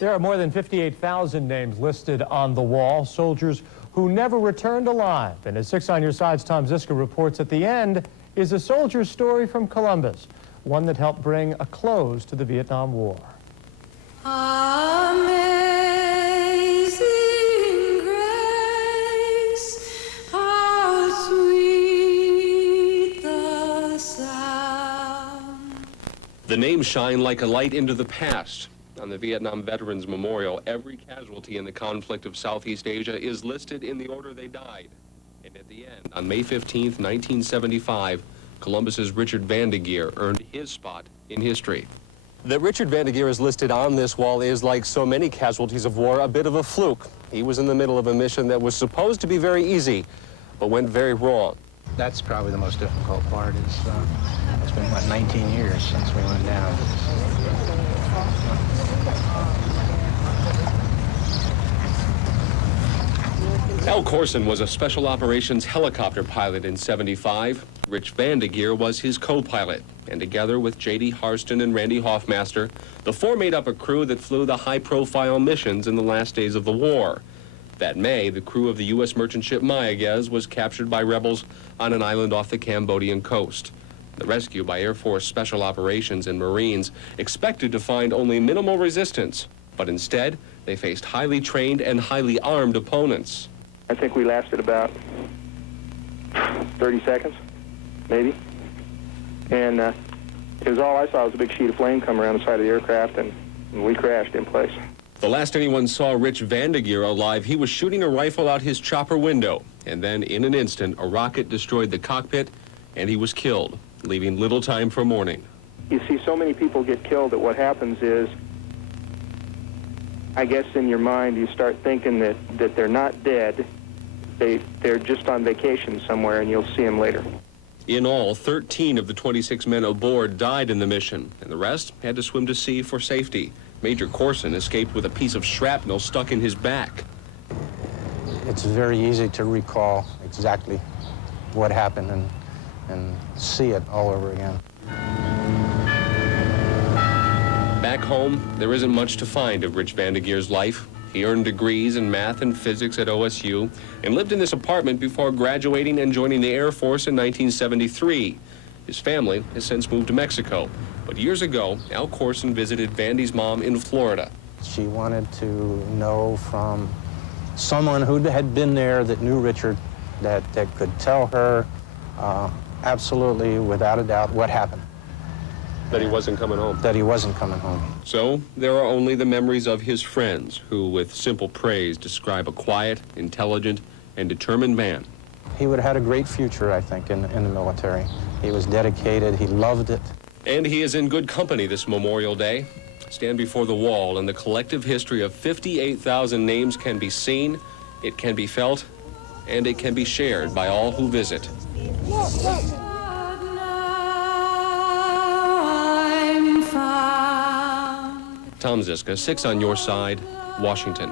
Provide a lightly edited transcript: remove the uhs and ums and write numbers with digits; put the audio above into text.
There are more than 58,000 names listed on the wall, soldiers who never returned alive. And as 6 on Your Side's Tom Ziska reports, at the end is a soldier's story from Columbus, one that helped bring a close to the Vietnam War. Amazing grace, how sweet the sound. The names shine like a light into the past. On the Vietnam Veterans Memorial, every casualty in the conflict of Southeast Asia is listed in the order they died. And at the end, on May 15th, 1975, Columbus's Richard Vandegeer earned his spot in history. That Richard Vandegeer is listed on this wall is, like so many casualties of war, a bit of a fluke. He was in the middle of a mission that was supposed to be very easy, but went very wrong. That's probably the most difficult part. It's been, what, 19 years since we went down. Al Corson was a special operations helicopter pilot in '75. Rich Vandegeer was his co-pilot, and together with J.D. Harston and Randy Hoffmaster, the four made up a crew that flew the high-profile missions in the last days of the war. That May, the crew of the U.S. merchant ship Mayaguez was captured by rebels on an island off the Cambodian coast. The rescue by Air Force Special Operations and Marines expected to find only minimal resistance, but instead, they faced highly trained and highly armed opponents. I think we lasted about 30 seconds, maybe. And it was all I saw was a big sheet of flame come around the side of the aircraft, and we crashed in place. The last anyone saw Rich Vandegeer alive, he was shooting a rifle out his chopper window. And then, in an instant, a rocket destroyed the cockpit, and he was killed, leaving little time for mourning. You see so many people get killed that what happens is, I guess in your mind, you start thinking that they're not dead. They're just on vacation somewhere, and you'll see them later. In all, 13 of the 26 men aboard died in the mission, and the rest had to swim to sea for safety. Major Corson escaped with a piece of shrapnel stuck in his back. It's very easy to recall exactly what happened and see it all over again. Back home, there isn't much to find of Rich Vandegeer's life. He earned degrees in math and physics at OSU and lived in this apartment before graduating and joining the Air Force in 1973. His family has since moved to Mexico, but years ago, Al Corson visited Vandy's mom in Florida. She wanted to know from someone who had been there that knew Richard, that could tell her absolutely, without a doubt, what happened. That he wasn't coming home. That he wasn't coming home. So there are only the memories of his friends who, with simple praise, describe a quiet, intelligent, and determined man. He would have had a great future, I think, in the military. He was dedicated. He loved it. And he is in good company this Memorial Day. Stand before the wall, and the collective history of 58,000 names can be seen, it can be felt, and it can be shared by all who visit. Tom Ziska, 6 on Your Side, Washington.